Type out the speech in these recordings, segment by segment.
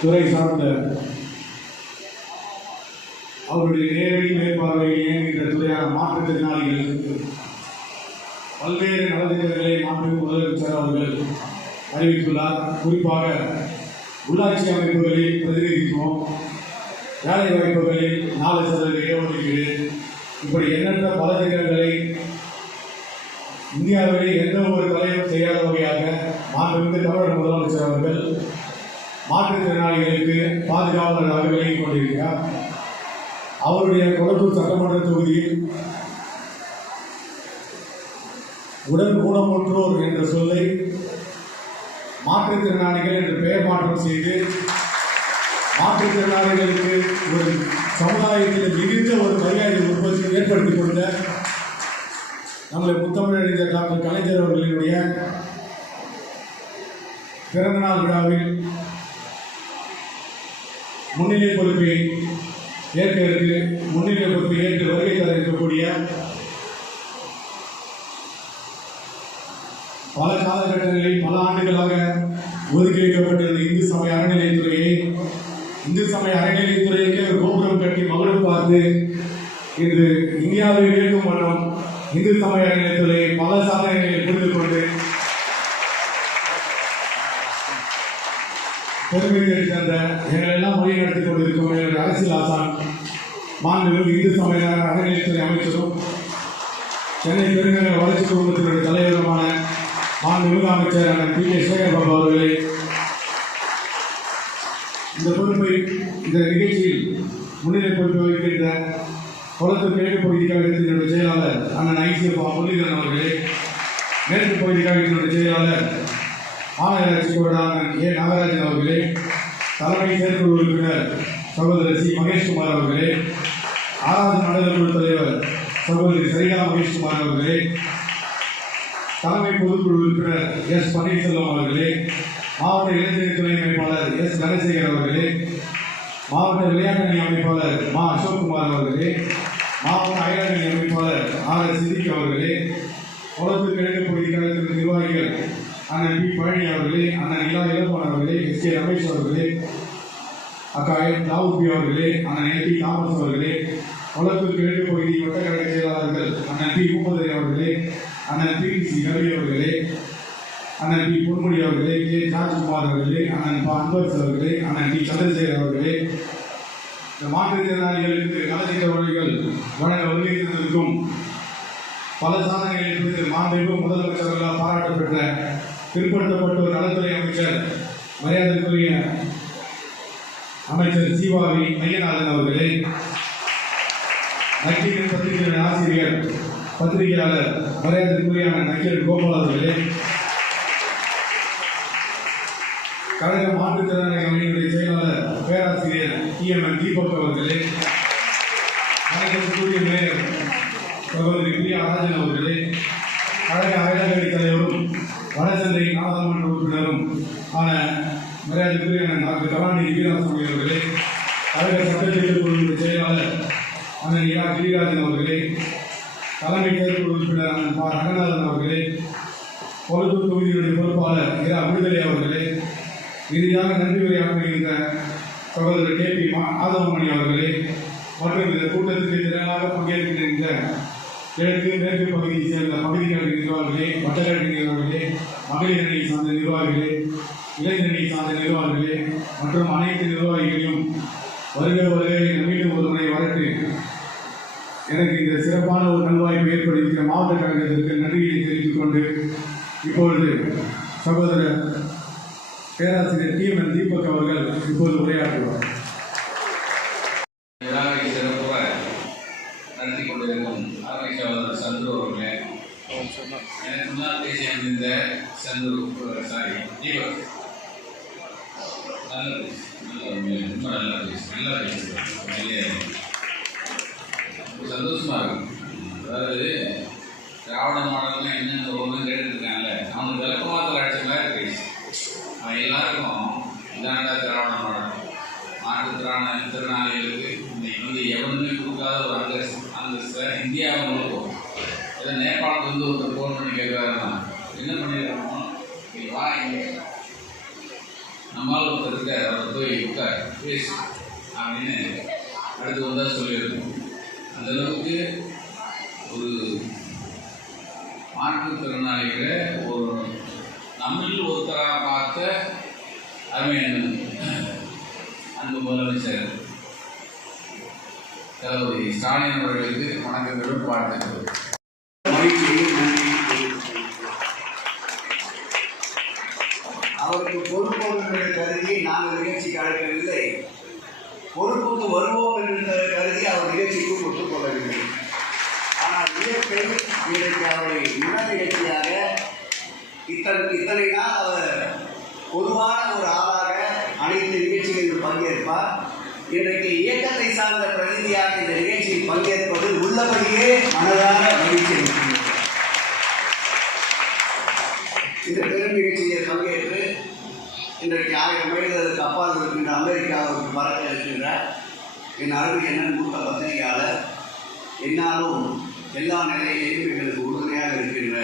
துறை சார்ந்த அவருடைய நேரடி மேற்பார்வையில் இயங்குகின்ற துறையான மாற்றுத்திறனாளிகளுக்கு பல்வேறு நலத்திட்டங்களை மாண்பு முதலமைச்சர் அவர்கள் அறிவித்துள்ளார். குறிப்பாக உள்ளாட்சி அமைப்புகளில் பிரதிநிதித்துவம், வேலை வாய்ப்புகளில் 4% இடஒதுக்கீடு, இப்படி எண்ணற்ற பல திட்டங்களை இந்தியாவிலே எந்த ஒரு தலைவரும் செய்யாத வகையாக மாண்புமிகு தமிழக முதலமைச்சர் அவர்கள் மாற்றுத்திறனாளிகளுக்கு பாதுகாவலராக விலகிக் கொண்டிருக்கிறார். அவருடைய கொளத்தூர் சட்டமன்ற தொகுதியில் உடல் ஊனமுற்றோர் என்ற சொல்லை மாற்றுத்திறனாளிகள் என்று பெயர் மாற்றம் செய்து மாற்றுத்திறனாளிகளுக்கு ஒரு சமுதாயத்தில் மிகுந்த ஒரு மரியாதை உற்பத்தி ஏற்படுத்திக் கொண்ட நம்முடைய முத்தமிழறிஞர் டாக்டர் கலைஞர் அவர்களினுடைய பிறந்தநாள் விழாவில் முன்னிலை பொறுப்பை ஏற்று வருகை தர இருக்கக்கூடிய பல காலகட்டங்களில் பல ஆண்டுகளாக ஒதுக்கி வைக்கப்பட்டிருந்த இந்து சமய அறநிலையத்துறையிலே ஒரு கோபுரம் கட்டி மகுடம் பார்த்து இன்று இந்தியாவில் இருக்கும் வண்ணம் இந்து சமய அறநிலையத்துறை பல சாதனைகளை புரிந்து கொண்டு பெருமையை சேர்ந்த எங்களெல்லாம் வழி நடத்தி கொண்டிருக்கும் எங்களுடைய அரசியல் ஆசான் மாண்புமிகு இந்து சமய அறநிலையத்துறை அமைச்சரும் சென்னை பெருநகர வளர்ச்சி குழுமத்தினுடைய தலைவருமான மாண்புமிகு அமைச்சர் அண்ணன் பி கே சேகர்பாபு அவர்களே, இந்த பொறுப்பை இந்த நிகழ்ச்சியில் முன்னிலை பொறுப்பு வகிக்கின்ற குளத்தூர் கிழக்கு பகுதி கழகத்தினுடைய செயலாளர் அண்ணன் ஐசிஎஃப் முரளிதரன் அவர்களே, மேற்கு பகுதி கழகத்தினுடைய செயலாளர் மாநகராட்சி கோடாளர் ஏ நாகராஜன் அவர்களே, தலைமை செயற்குழு உறுப்பினர் சகோதரர் சி மகேஷ்குமார் அவர்களே, 6வது மண்டல குழு தலைவர் சகோதரி சரிகா மகேஷ்குமார் அவர்களே, தலைமை பொதுக்குழு உறுப்பினர் எஸ் பன்னீர்செல்வம் அவர்களே, மாவட்ட இளைஞர் துணை அமைப்பாளர் எஸ் தனசேகர் அவர்களே, மாவட்ட விளையாட்டணி அமைப்பாளர் மா அசோக்குமார் அவர்களே, மாவட்ட அயலணி அமைப்பாளர் ஆர் எஸ் சிதிக் அவர்களே, குளத்தூர் கிழக்கு பகுதி கழகத்தின் நிர்வாகிகள் அண்ணன் பி பழனி அவர்களே, அண்ணன் நிலா இளப்பன் அவர்களே, எஸ் கே ரமேஷ் அவர்களே, அக்கா எம் தாவூபி அவர்களே, அண்ணன் என் டி தாமஸ் அவர்களே, குளத்தூர் கிழக்கு பகுதி வட்டக்கழக செயலாளர்கள் அண்ணன் பி முகமது அவர்களே, அண்ணன் பி சி ரவி அவர்களே, அண்ணன் பி பொன்முடி அவர்களே, கே ராஜ்குமார் அவர்களே, அண்ணன் ப அன்பரசு அவர்களே, அண்ணன் டி சந்திரசேகர் அவர்களே, இந்த மாற்றுத்திறனாளிகளுக்கு நலத்திட்ட உதவிகள் வழங்க வருகை தந்திருக்கும் பல சாதனைகளை குறித்து மாண்புமிகு முதலமைச்சர்களால் பாராட்டு பெற்ற பிற்படுத்தப்பட்டோர் நலத்துறை அமைச்சர் மரியாதைக்குரிய அமைச்சர் சீவாவி மையநாதன் அவர்களே, நக்கீரன் பத்திரிகை ஆசிரியர் பத்திரிகையாளர் மரியாதைக்குரிய நக்கீரன் கோபால் அவர்களே, கழக மாற்றுத்திறனாளி அமைப்பினுடைய செயலாளர் பேராசிரியர் TMN தீபக் அவர்களே, வணக்கத்துக்குரிய மேயர் சகோதரி பிரியா ராஜன் அவர்களே, கழக அயலகடி தலைவரும் வடசந்தை நாடாளுமன்ற உறுப்பினரும் ஆன மரியாதைக்குரிய டாக்டர் கலாநிதி வீராசாமி அவர்களே, கழக சட்டத்திட்ட குழுவினுடைய செயலாளர் அண்ணன் இரா கிரிராஜன் அவர்களே, தலைமை செயற்குழு உறுப்பினர் அண்ணன் பா ரங்கநாதன் அவர்களே, கொளத்தூர் தொகுதியினுடைய பொறுப்பாளர் இரா விடுதலை அவர்களே, இறுதியாக நன்றி உரையாற்றுகின்ற சகோதரர் கே பி ஆதவமணி அவர்களே, மற்றும் இந்த கூட்டத்திற்கு திறனாக பங்கேற்கின்ற கிழக்கு மேற்கு பகுதியை சேர்ந்த பகுதி கழக நிர்வாகிகளே, வட்டக்கழக நிர்வாகிகளே, மகளிர் அணியை சார்ந்த நிர்வாகிகளே, இளைஞரணி சார்ந்த நிர்வாகிகளே மற்றும் அனைத்து நிர்வாகிகளையும் வருகை மீண்டும் ஒரு முறை வரட்டு எனக்கு இந்த சிறப்பான ஒரு நல்வாய்ப்பை ஏற்படுத்திய மாவட்ட கழகத்திற்கு நன்றியை தெரிவித்துக் கொண்டு இப்பொழுது சகோதரர் பேராசிரியர் TMN தீபக் அவர்கள் இப்போது உரையாற்றுவார். நடத்தி கொண்டிருக்கும் ஆர்வலர் சந்துரு அவர்களே, எனக்கு முன்னால் பேசிய இந்த சந்துரு தீபக் ரொம்ப நல்லா சந்தோஷமா இருக்கும். அதாவது திராவிட மாடல்னா என்னென்ன ஒன்று கேட்டுருக்காங்கல்ல, அவனுக்கு விளக்கமாக அழைச்ச மாதிரி பேசி அவன் எல்லாருக்கும் இதாண்டா திராவிட மாடல், மாற்றுத்திறனாளிகளுக்கு இன்னைக்கு எவனுமே கொடுக்காத ஒரு அந்தஸ்தை இந்தியாவை முழுக்கும். ஏதோ நேபாளத்துலேருந்து ஒருத்தர் ஃபோன் பண்ணி கேட்குறாருன்னா என்ன பண்ணிடுறோமோ வா இங்கே நம்மளால் ஒருத்தர் இருக்கார், அவரை போய் உட்கார் பேசு அப்படின்னு அடுத்து வந்தால் சொல்லியிருக்கோம். அந்தளவுக்கு ஒரு மாற்றுத்திறனாளிகளை ஒரு நம்மளில் ஒருத்தராக பார்த்த அருமையான அன்பு முதலமைச்சர் தளபதி ஸ்டாலின் அவர்களுக்கு வணக்கங்களும் வாழ்த்துக்கள். அவருக்கு பொறுப்போம் கருதி நாங்கள் நிகழ்ச்சிக்கு அழைக்கவில்லை, பொறுப்புக்கு வருவோம் என்ற கருதி அவர் நிகழ்ச்சிக்கு ஒத்துக்கொள்ளவில்லை. ஆனால் இயற்கை இன்றைக்கு அவரை முழு நிகழ்ச்சியாக இத்தனை நாள் அவர் பொதுவான ஒரு ஆளாக அனைத்து நிகழ்ச்சிகளில் பங்கேற்பார். இன்றைக்கு இயக்கத்தை சார்ந்த பிரதிநிதியாக இந்த நிகழ்ச்சியில் பங்கேற்பது உள்ளபடியே மனதார மகிழ்ச்சி இருக்கிறது. இந்த பெரும் நிகழ்ச்சியை பங்கேற்று இன்றைக்கு 1000 மைல்களுக்கு அப்பால் இருக்கின்ற அமெரிக்காவுக்கு பறக்க இருக்கின்ற என் அருள் என்ன மூத்த பத்திரிகையாளர், என்னாலும் எல்லா நிலையிலேயும் எங்களுக்கு உறுதுணையாக இருக்கின்ற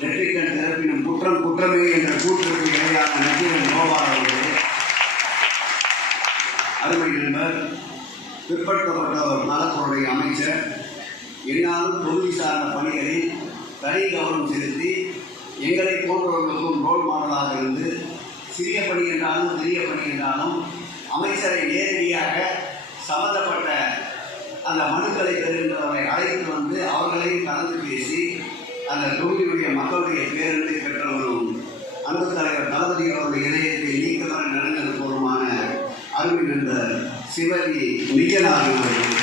நெற்றிக்கண் திறப்பினும் குற்றம் குற்றமே என்ற கூற்றுக்கு இடையான நஜீரன் நோவா அவர்களே, அருமை நண்பர், பிற்படுத்தப்பட்டவர் நலத்துறை அமைச்சர், என்னாலும் தொகுதி சார்ந்த பணிகளில் தனி கவனம் செலுத்தி எங்களை போன்றவர்களுக்கும் ரோல் மாடலாக இருந்து சிறிய பணி என்றாலும் பெரிய பணி என்றாலும் அமைச்சரை நேரடியாக சம்பந்தப்பட்ட அந்த மனுக்களை பெறுகின்றவரை அழைத்து வந்து அவர்களையும் கலந்து பேசி அந்த தொகுதியுடைய மக்களுடைய பேரன்பை பெற்றவரும் அன்பு தலைவர் தளபதி அவருடைய இதயத்தை நீக்கமர நடந்ததுபூர்வமான அருமை நண்பர் சிவகி நிஜநாதன் அவர்கள்.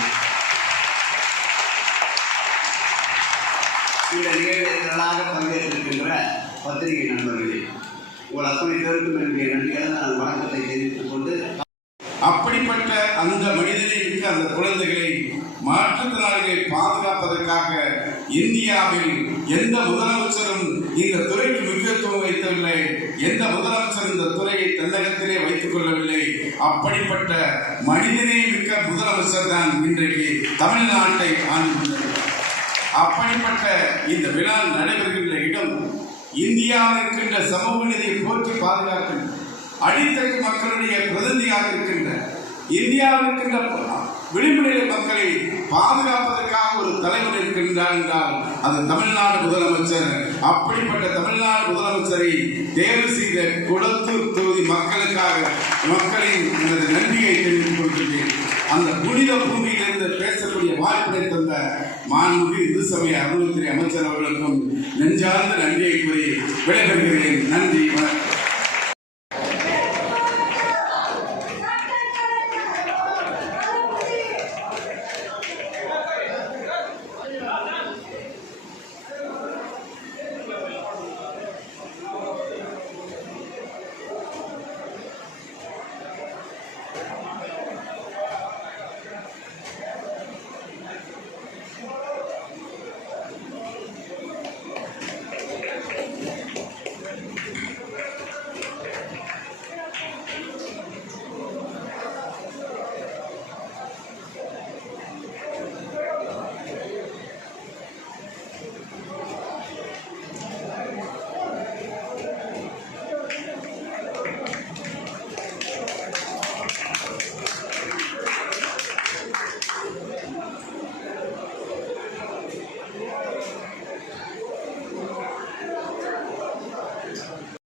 இந்த நிகழ்ச்சிகளாக பங்கேற்றிருக்கின்ற பத்திரிகை நண்பர்களே, உங்கள் அத்தனை பேருக்கும் என்னுடைய நன்றிகளை நான் வணக்கத்தை தெரிவித்துக் கொண்டு, அப்படிப்பட்ட அந்த மனிதனை மிக்க அந்த குழந்தைகளை மாற்றுத்திறனாளிகளை பாதுகாப்பதற்காக இந்தியாவில் எந்த முதலமைச்சரும் இந்த துறைக்கு முக்கியத்துவம் வைக்கவில்லை, எந்த முதலமைச்சர் இந்த துறையை தன்னகத்திலே வைத்துக் கொள்ளவில்லை. அப்படிப்பட்ட மனிதனே மிக்க முதலமைச்சர் தான் இன்றைக்கு தமிழ்நாட்டை ஆண்டு கொண்டிருக்கிறார். அப்படிப்பட்ட இந்த விழா நடைபெறுகின்ற இடம் இந்தியாவில் இருக்கின்ற சமூக நீதியை போற்றி பாதுகாக்கின்ற அடித்தட்டு மக்களுடைய பிரதிநிதியாக இருக்கின்ற இந்தியாவில் இருக்கின்ற விளிம்புநிலை மக்களை பாதுகாப்பதற்காக ஒரு தலைவர் இருக்கின்றார் என்றால் அது தமிழ்நாடு முதலமைச்சர். அப்படிப்பட்ட தமிழ்நாடு முதலமைச்சரை தேர்வு செய்த குளத்தூர் தொகுதி மக்களுக்காக மக்களின் எனது நன்றியை தெரிவித்துக் கொள்கிறேன். அந்த புனித பூமியிலிருந்து பேசக்கூடிய வாய்ப்பினை தந்த மாண்புமிகு இந்து சமய அறநிலையத்துறை அமைச்சர் அவர்களுக்கும் நெஞ்சார்ந்த நன்றியை கூறி விடைபெறுகிறேன். நன்றி, வணக்கம்.